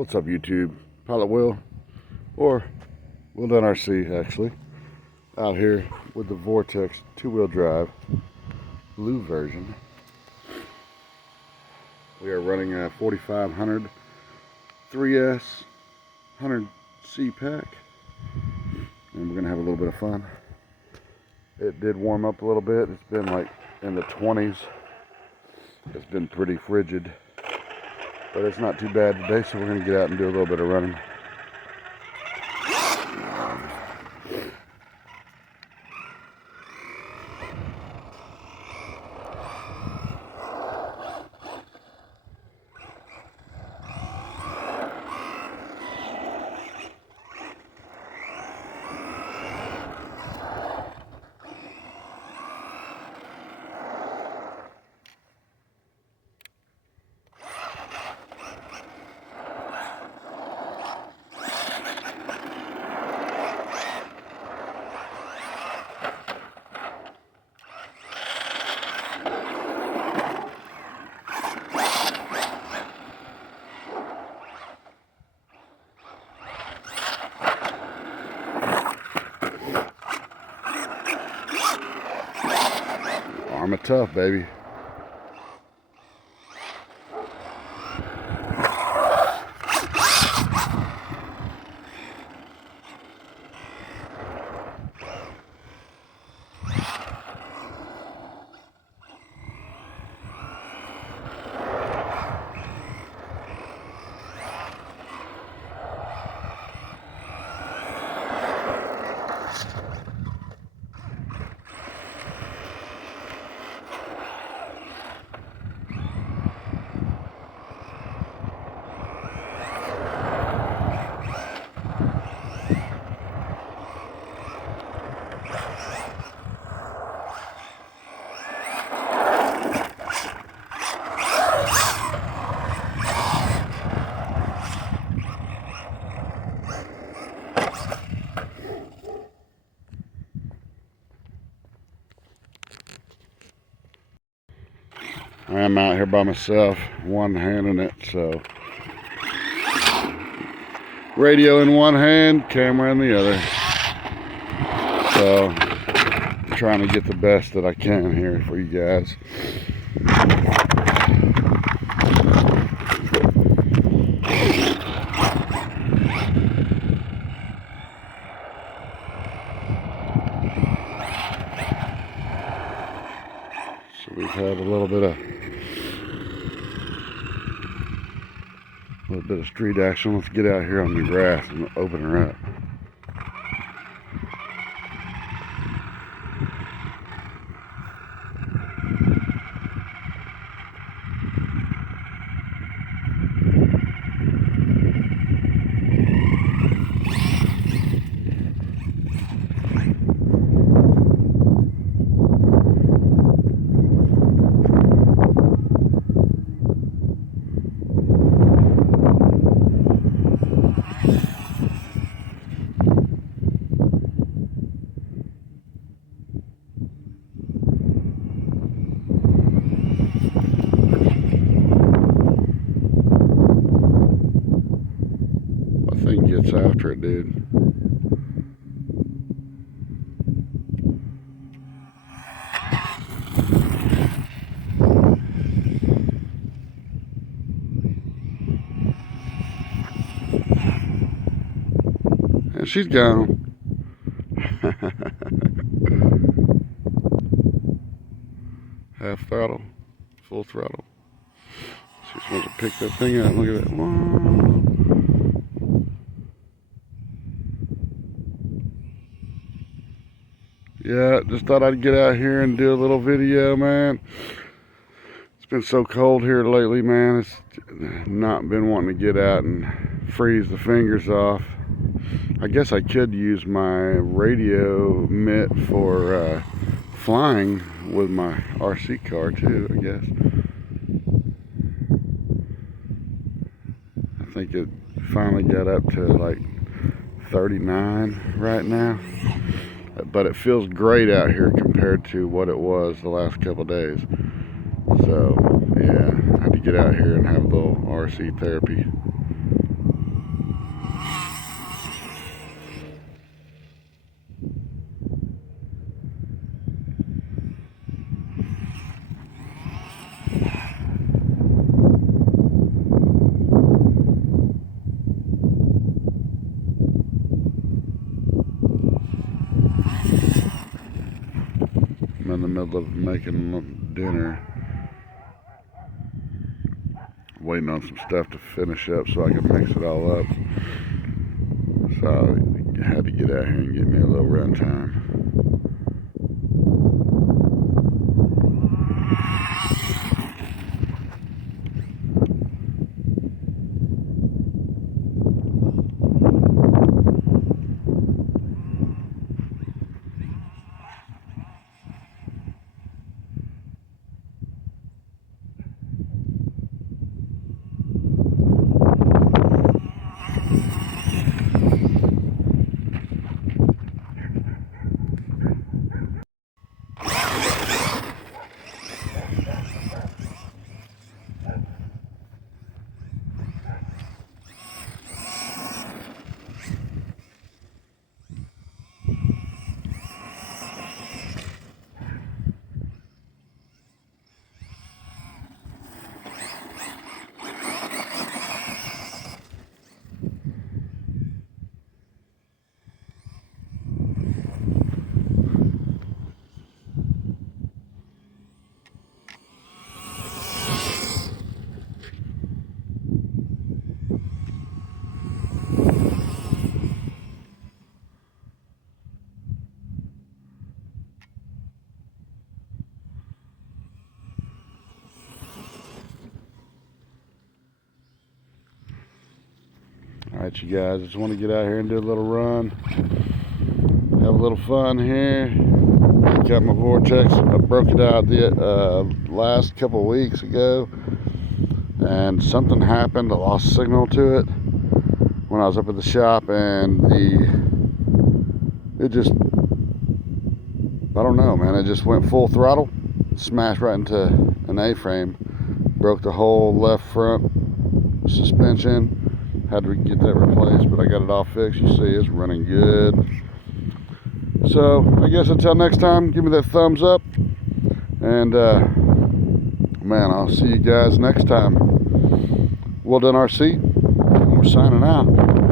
What's up, YouTube? Pilot Will, or Will Done RC, actually, out here with the Vorteks two-wheel drive blue version. We are running a 4500 3S 100C pack, and we're gonna have a little bit of fun. It did warm up a little bit. It's been like in the 20s. It's been pretty frigid, but it's not too bad today, so we're going to get out and do a little bit of running. Arm it tough, baby. I'm out here by myself, one-handing it, so radio in one hand, camera in the other. So I'm trying to get the best that I can here for you guys. So we've had a little bit of street action. Let's get out here on the grass and open her up. Thing gets after it, dude. And she's gone. Half throttle, full throttle. She just wants to pick that thing up. Look at that. Whoa. Yeah, just thought I'd get out here and do a little video, man. It's been so cold here lately, man. It's not been wanting to get out and freeze the fingers off. I guess I could use my radio mitt for flying with my RC car too, I guess. I think it finally got up to like 39 right now. But it feels great out here compared to what it was the last couple days. So yeah, I had to get out here and have a little RC therapy. I'm in the middle of making dinner. Waiting on some stuff to finish up so I can mix it all up. So I had to get out here and get me a little run time. Alright, you guys, I just want to get out here and do a little run, have a little fun here. Got my Vorteks. I broke it out the last couple weeks ago, and something happened. I lost signal to it when I was up at the shop, and it just, I don't know, man, it just went full throttle, smashed right into an A-frame, broke the whole left front suspension. Had to get that replaced, but I got it all fixed. You see, it's running good. So I guess until next time, give me that thumbs up, and man, I'll see you guys next time. Well done, RC, and we're signing out.